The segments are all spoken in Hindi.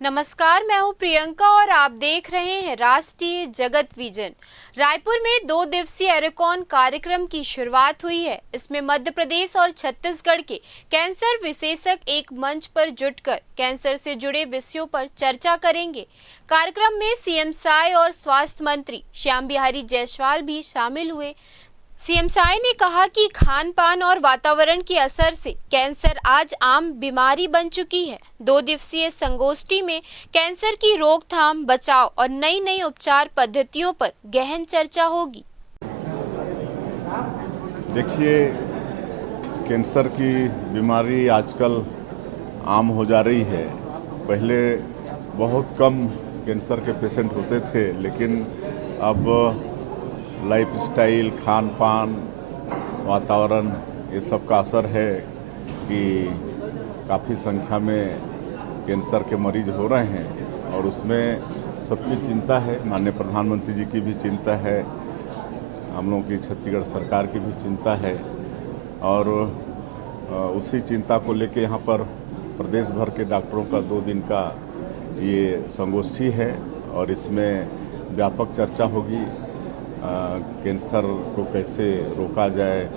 नमस्कार, मैं हूं प्रियंका और आप देख रहे हैं राष्ट्रीय जगत विजन। रायपुर में 2 दिवसीय एरोकॉन कार्यक्रम की शुरुआत हुई है। इसमें मध्य प्रदेश और छत्तीसगढ़ के कैंसर विशेषज्ञ एक मंच पर जुटकर कैंसर से जुड़े विषयों पर चर्चा करेंगे। कार्यक्रम में सीएम साय और स्वास्थ्य मंत्री श्याम बिहारी जायसवाल भी शामिल हुए। सीएम साय ने कहा कि खान पान और वातावरण के असर से कैंसर आज आम बीमारी बन चुकी है। 2 दिवसीय संगोष्ठी में कैंसर की रोकथाम, बचाव और नई नई उपचार पद्धतियों पर गहन चर्चा होगी। देखिए, कैंसर की बीमारी आजकल आम हो जा रही है। पहले बहुत कम कैंसर के पेशेंट होते थे, लेकिन अब लाइफस्टाइल, खान पान, वातावरण, ये सब का असर है कि काफ़ी संख्या में कैंसर के मरीज हो रहे हैं और उसमें सबकी चिंता है। माननीय प्रधानमंत्री जी की भी चिंता है, हम लोगों की छत्तीसगढ़ सरकार की भी चिंता है और उसी चिंता को लेके यहाँ पर प्रदेश भर के डॉक्टरों का 2 दिन का ये संगोष्ठी है और इसमें व्यापक चर्चा होगी। कैंसर को कैसे रोका जाए,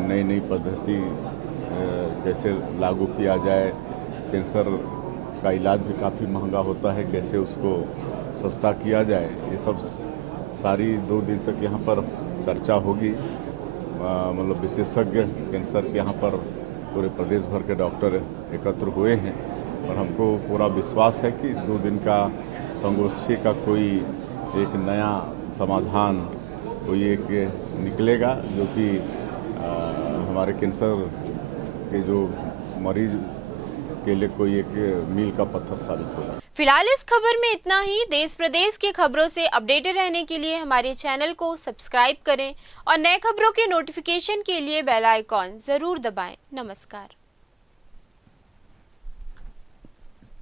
नई नई पद्धति कैसे लागू किया जाए, कैंसर का इलाज भी काफ़ी महंगा होता है, कैसे उसको सस्ता किया जाए, ये सब सारी 2 दिन तक यहाँ पर चर्चा होगी। मतलब विशेषज्ञ कैंसर के यहाँ पर पूरे प्रदेश भर के डॉक्टर एकत्र हुए हैं और हमको पूरा विश्वास है कि इस 2 दिन का संगोष्ठी का कोई एक नया समाधान कोई एक निकलेगा जो कि हमारे कैंसर के जो मरीज के लिए कोई एक मील का पत्थर साबित होगा। फिलहाल इस खबर में इतना ही। देश प्रदेश की खबरों से अपडेटेड रहने के लिए हमारे चैनल को सब्सक्राइब करें और नए खबरों के नोटिफिकेशन के लिए बेल आइकॉन जरूर दबाएं। नमस्कार।